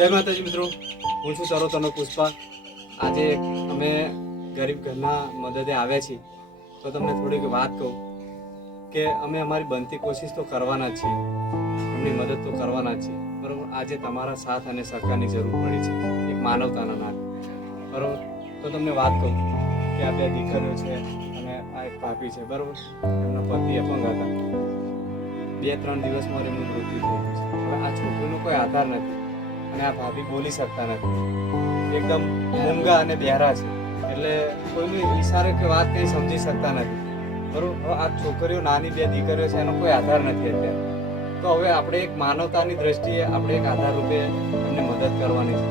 જય માતાજી મિત્રો, હું છું સરોતનો પુષ્પા. આજે અમે ગરીબ ઘરના મદદે આવ્યા છીએ. તો તમને થોડીક વાત કહું કે અમે અમારી બનતી કોશિશ તો કરવાના જ છીએ, એમની મદદ તો કરવાના જ છીએ, બરાબર. આજે તમારા સાથ અને સહકારની જરૂર પડી છે, એક માનવતાના નાતે, બરાબર. તો તમને વાત કહું કે આ બે દીકરીઓ છે અને આ એક ભાભી છે, બરાબર. એમના પતિ અપંગ હતા. 2-3 દિવસમાં એમનું મૃત્યુ થઈ ગયું છે. હવે આ છોકરીનો કોઈ આધાર નથી અને આ ભાભી બોલી શકતા નથી, એકદમ મૂંગા અને બહેરા છે, એટલે કોઈની ઈશારે કે વાત કંઈ સમજી શકતા નથી, બરાબર. આ છોકરીઓ નાની બે દીકરીઓ છે, એનો કોઈ આધાર નથી અત્યારે. તો હવે આપણે એક માનવતાની દ્રષ્ટિએ આપણે એક આધાર રૂપે એમને મદદ કરવાની છે.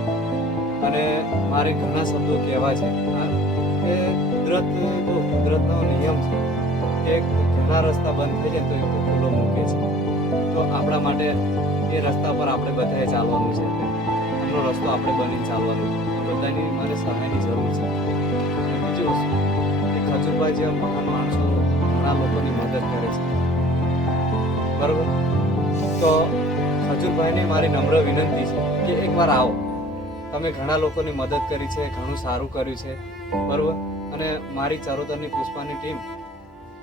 અને મારે ઘણા શબ્દો કહેવા છે કે કુદરતનો નિયમ છે કે ઘણા રસ્તા બંધ થઈ જાય તો એક તો ખુલ્લો મૂકે છે. તો આપણા માટે એ રસ્તા પર આપણે બધાએ ચાલવાનું છે, એમનો રસ્તો આપણે બનીને ચાલવાનું છે. બધાની મારે સહાયની જરૂર છે. અને બીજી વસ્તુ કે ખજૂરભાઈ જેવા મહાન માણસો ઘણા લોકોની મદદ કરે છે, બરાબર. તો ખજૂરભાઈને મારી નમ્ર વિનંતી છે કે એકવાર આવો, તમે ઘણા લોકોની મદદ કરી છે, ઘણું સારું કર્યું છે, બરાબર. અને મારી ચરોતરની પુષ્પાની ટીમ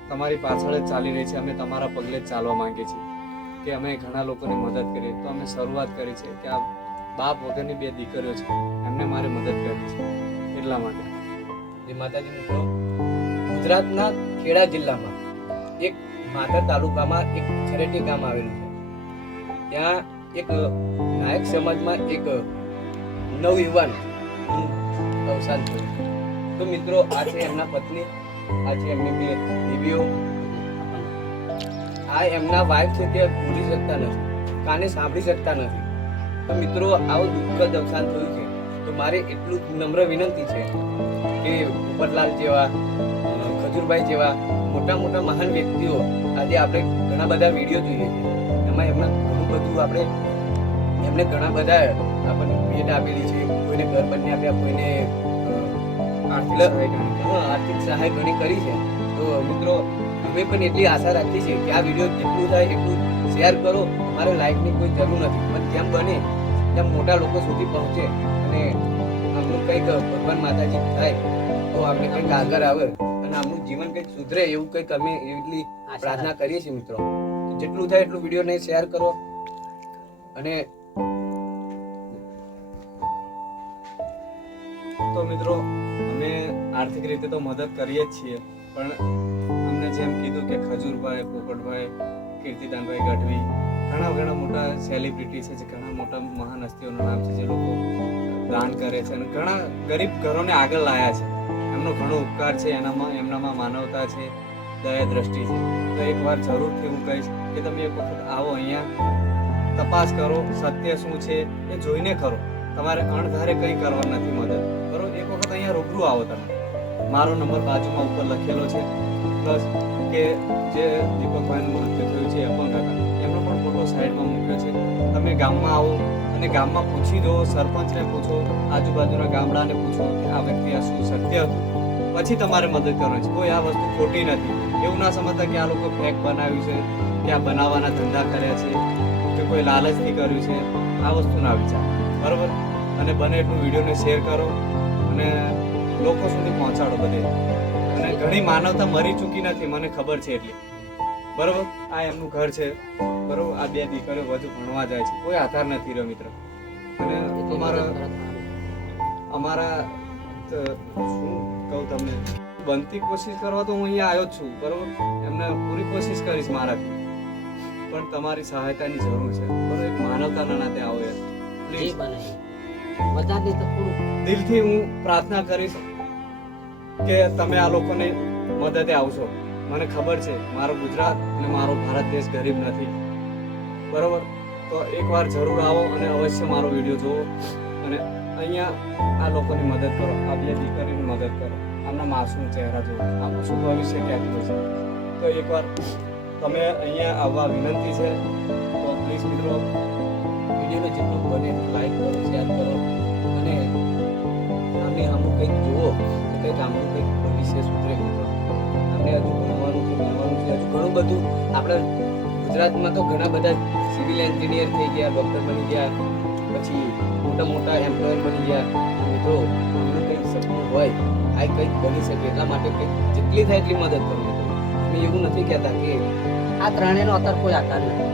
તમારી પાછળ જ ચાલી રહી છે. અમે તમારા પગલે જ ચાલવા માંગીએ છીએ કે અમે ઘણા લોકોની મદદ કરીએ. તો અમે શરૂઆત કરી છે કે આ બાપ વગરની બે દીકરીઓ છે, એમને મારે મદદ કરવી છે, એટલા માટે. જે માતાજી મિત્રો, ગુજરાતના ખેડા જિલ્લામાં એક માતર તાલુકામાં એક ખરેટી ગામ આવેલું છે. ત્યાં એક નાયક સમાજમાં એક નવયુવાન અવસાન થયું. તો મિત્રો, આ છે એમના પત્ની, આ છે એમની બે દીવીઓ, આ એમના વાઇફ છે, તે ભૂલી શકતા નથી, કાને સાંભળી શકતા નથી. તો મિત્રો, આવું દુઃખદ અવસાન થયું છે. તો મારે એટલું નમ્ર વિનંતી છે કે ઉપરલાલ જેવા, ખજૂરભાઈ જેવા મોટા મોટા મહાન વ્યક્તિઓ, આજે આપણે ઘણા બધા વિડીયો જોઈએ છીએ, એમાં એમના ઘણું બધું આપણે એમને ઘણા બધા આપણને ભેટ આપેલી છે. કોઈને ઘર બંને આપ્યા, કોઈને આર્થિક સહાય ઘણી કરી છે. તો મિત્રો, અમે પણ એટલી આશા રાખીએ છીએ કે આ વિડીયો જેટલું થાય એટલું શેર કરો. અમારે લાઈકની કોઈ જરૂર નથી, પણ જેમ બને તેમ મોટા લોકો સુધી પહોંચે અને આમનું કંઈક ભગવાન માતાજી થાય તો આપણે કંઈક આગળ આવે અને આમનું જીવન કંઈક સુધરે, એવું કંઈક અમે એટલી પ્રાર્થના કરીએ છીએ મિત્રો. જેટલું થાય એટલું વિડીયોને શેર કરો. અને તો મિત્રો, અમે આર્થિક રીતે તો મદદ કરીએ જ છીએ, પણ અમને જેમ કીધું કે ખજૂરભાઈ, પોપટભાઈ, કીર્તિદાનભાઈ ગઢવી, ઘણા મોટા સેલિબ્રિટી છે, જે ઘણા મોટા મહાન હસ્તીઓનું નામ છે, જે લોકો દાન કરે છે અને ઘણા ગરીબ ઘરોને આગળ લાયા છે. એમનો ઘણો ઉપકાર છે, એમનામાં માનવતા છે, દયા દ્રષ્ટિ છે. તો એકવાર જરૂરથી હું કહીશ કે તમે એક વખત આવો, અહીંયા તપાસ કરો, સત્ય શું છે એ જોઈને કરો. તમારે અણધારે કંઈ કરવાનું નથી મદદ, બરોબર. એક વખત અહીંયા રૂબરૂ આવો તમે. મારો નંબર બાજુમાં ઉપર લખેલો છે, પ્લસ કે જે દીપકભાઈનું મૃત્યુ થયું છે અપંગ હતા, એમનો પણ ફોટો સાઈડમાં મૂક્યો છે. તમે ગામમાં આવો અને ગામમાં પૂછી દો, સરપંચને પૂછો, આજુબાજુના ગામડાને પૂછો કે આ વ્યક્તિ આ શું સત્ય હતું, પછી તમારે મદદ કરવાની છે. કોઈ આ વસ્તુ ખોટી નથી. એવું ના સમજતા કે આ લોકો ફેક બનાવ્યું છે, કે આ બનાવવાના ધંધા કર્યા છે, કે કોઈ લાલચથી કર્યું છે. આ વસ્તુ ના વિચાર, બરાબર. અને બને એટલું વિડીયોને શેર કરો અને લોકો સુધી પહોંચાડો બધે. અને ઘણી માનવતા મરી ચૂકી નથી, મને ખબર છે એટલી, બરાબર. આ એમનું ઘર છે, બરાબર. આ બે દીકરીઓ વધુ ભણવા જાય છે, કોઈ આધાર નથી રહ્યો મિત્ર. અને અમારા શું કહું તમને, બનતી કોશિશ કરવા તો હું અહીંયા આવ્યો જ છું, બરાબર. એમને પૂરી કોશિશ કરીશ મારાથી, પણ તમારી સહાયતાની જરૂર છે, બરાબર. એક માનવતાના નાતે આવો યાર, પ્લીઝ. દિલથી હું પ્રાર્થના કરીશ કે તમે આ લોકોને મદદે આવશો. મને ખબર છે મારો ગુજરાત અને મારો ભારત દેશ ગરીબ નથી, બરાબર. તો એકવાર જરૂર આવો અને અવશ્ય મારો વિડીયો જુઓ અને અહીંયા આ લોકોની મદદ કરો, આ બે દીકરીની મદદ કરો, આમના માસૂમ ચહેરા જુઓ, આમનું શું ભવિષ્ય ક્યાંથી છે. તો એકવાર તમે અહીંયા આવવા વિનંતી છે. તો પ્લીઝ મિત્રો, વિડીયોને જેટલું બને લાઈક કરો, શેર કરો અને આમને અમુક કંઈક જુઓ તો કંઈક આમનું કંઈક ભવિષ્ય સુધરે મિત્રો. આપણે હજુ ભણવાનું છે, હજુ ઘણું બધું. આપણે ગુજરાતમાં તો ઘણા બધા સિવિલ એન્જિનિયર થઈ ગયા, ડૉક્ટર બની ગયા, પછી મોટા મોટા એમ્પ્લોયર બની ગયા. મિત્રો અમને કંઈક સપનું હોય આ કંઈક બની શકે એટલા માટે કંઈક જેટલી થાય એટલી મદદ કરો મિત્રો. અમે એવું નથી કહેતા કે આ ત્રણેયનો અત્યારે કોઈ આધાર નથી.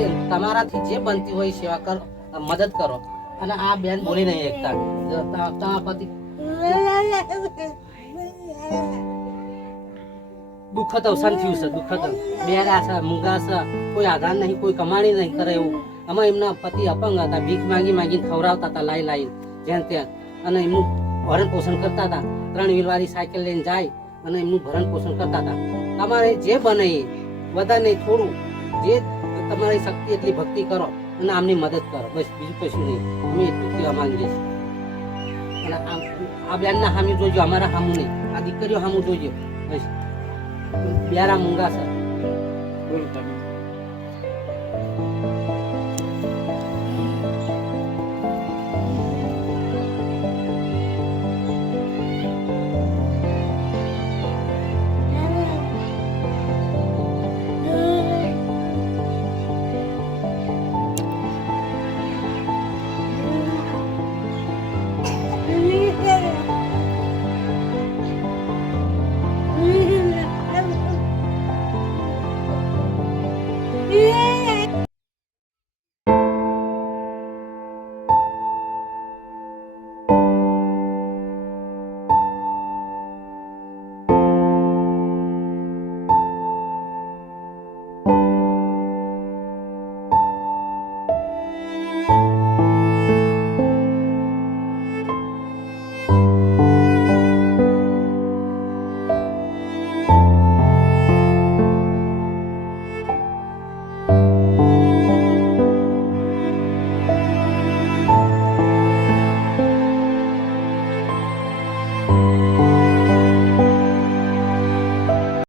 એ તમારાથી જે બનતી હોય એ સેવા કરો, મદદ કરો. અને આ બેન બોલી નહીં એકતા તમારા પતિ દુઃખદ અવસાન થયું છે. દુઃખદ બેરા છે, મૂંગા છે, કોઈ આધાર નહીં, કોઈ કમાણી નહીં કરે એવું. અમે એમના પતિ અપંગ હતા, ભીખ માંગી માંગીને ખવડાવતા હતા લાઈ લાઈને જેમ ત્યાં, અને એમનું ભરણ પોષણ કરતા હતા. 3 વ્હીલવાળી સાયકલ લઈને જાય અને એમનું ભરણ પોષણ કરતા હતા. તમારે જે બને એ વધારે નહીં થોડું, જે તમારી શક્તિ એટલી ભક્તિ કરો અને આમની મદદ કરો, બસ બીજું કશું નહીં. અમે એટલું કહેવા માંગીએ છીએ. અને આ બેનના સામે જોજો, અમારા સામું નહીં, આ દીકરીઓ સામું જોજો. બસ બિયારા મૂંગા છે. બોલો તમે.